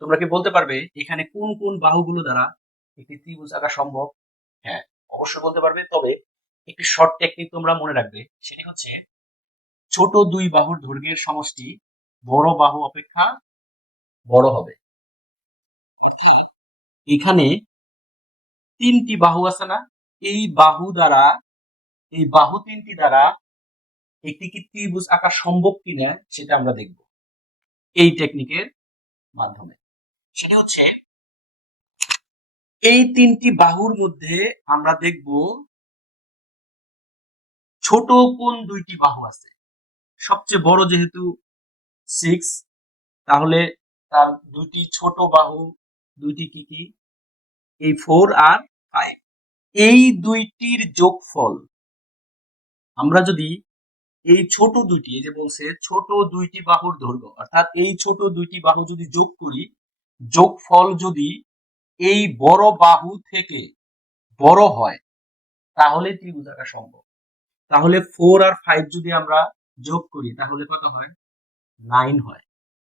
তোমরা কি বলতে পারবে এখানে কোন কোন বাহুগুলো দ্বারা একটি ত্রিভুজ আঁকা সম্ভব? হ্যাঁ অবশ্যই বলতে পারবে। তবে একটি শর্ট টেকনিক তোমরা মনে রাখবে, সেটি হচ্ছে ছোট দুই বাহুর দৈর্ঘ্যের সমষ্টি বড় বাহু অপেক্ষা বড় হবে। এখানে তিনটি বাহু আছে না? এই বাহু দ্বারা, এই বাহু তিনটি দ্বারা একটি কি ত্রিভুজ আঁকা সম্ভব কিনা সেটা আমরা দেখব। এই টেকনিকের মাধ্যমে। সেটা হচ্ছে এই তিনটি বাহুর মধ্যে আমরা দেখব ছোট কোন দুইটি বাহু আছে। সবচেয়ে বড় যেহেতু সিক্স তাহলে তার দুইটি ছোট বাহু, দুইটি কি কি? এই ফোর আর ফাইভ এই দুইটির যোগফল আমরা যদি এই ছোট দুইটি, এই যে বলছে, ছোট দুইটি বাহুর দৈর্ঘ্য, অর্থাৎ এই ছোট দুইটি বাহু যদি যোগ করি, যোগফল যদি এই বড় বাহু থেকে বড় হয়, তাহলে ত্রিভুজ আঁকা সম্ভব। তাহলে ফোর আর ফাইভ যদি আমরা যোগ করি, তাহলে কত হয়? নাইন হয়।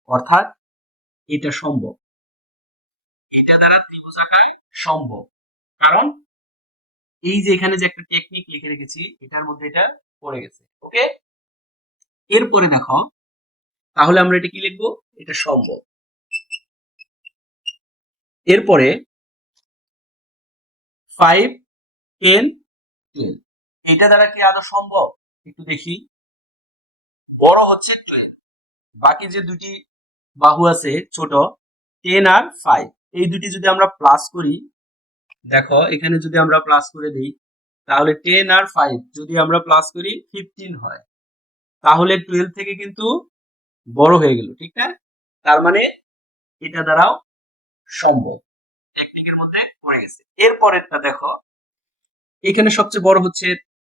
অর্থাৎ এটা সম্ভব। এটা দ্বারা ত্রিভুজ আঁকা সম্ভব। কারণ এই যে এখানে যে একটা টেকনিক লিখে রেখেছি, এটার মধ্যে এটা পড়ে গেছে। ওকে এরপরে দেখো, তাহলে আমরা এটা কি লিখব? এটা সম্ভব। এরপরে ফাইভ টেন টুয়েলভ এটা দ্বারা কি আদৌ সম্ভব? একটু দেখি। বড় হচ্ছে টুয়েলভ বাকি যে দুটি বাহু আছে, ছোট টেন আর ফাইভ এই দুটি যদি আমরা প্লাস করি, দেখো, এখানে যদি আমরা প্লাস করে দিই, তাহলে টেন আর ফাইভ যদি আমরা প্লাস করি ফিফটিন হয়। তাহলে টুয়েলভ থেকে কিন্তু বড় হয়ে গেল, ঠিক না? তার মানে এটা দ্বারাও সম্ভব। টেকনিকের মধ্যে পড়ে গেছে। এরপরেরটা দেখো, এখানে সবচেয়ে বড় হচ্ছে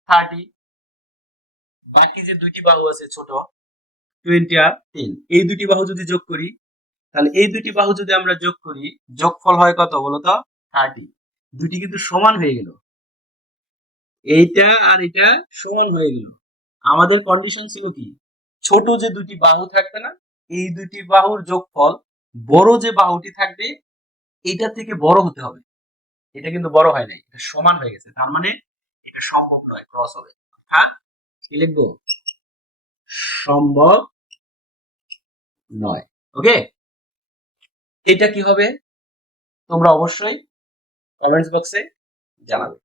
থার্টি বাকি যে দুইটি বাহু আছে ছোট টোয়েন্টি আর টেন এই দুটি বাহু যদি যোগ করি, তাহলে এই দুটি বাহু যদি আমরা যোগ করি, যোগফল হয় কত বলতো থার্টি দুটি কিন্তু সমান হয়ে গেল। এইটা আর এটা সমান হয়ে গেল। আমাদের কন্ডিশন ছিল কি? ছোট যে দুটি বাহু থাকবে না, এই দুটি বাহুর যোগফল বড় যে বাহুটি থাকবে, এটা থেকে বড় হতে হবে। এটা কিন্তু বড় হয় নাই, এটা সমান হয়ে গেছে। তার মানে এটা সম্ভব নয় ক্রস হবে। কি লিখব? সম্ভব নয়। ওকে এটা কি হবে? তোমরা অবশ্যই কমেন্টস বক্সে জানাবে।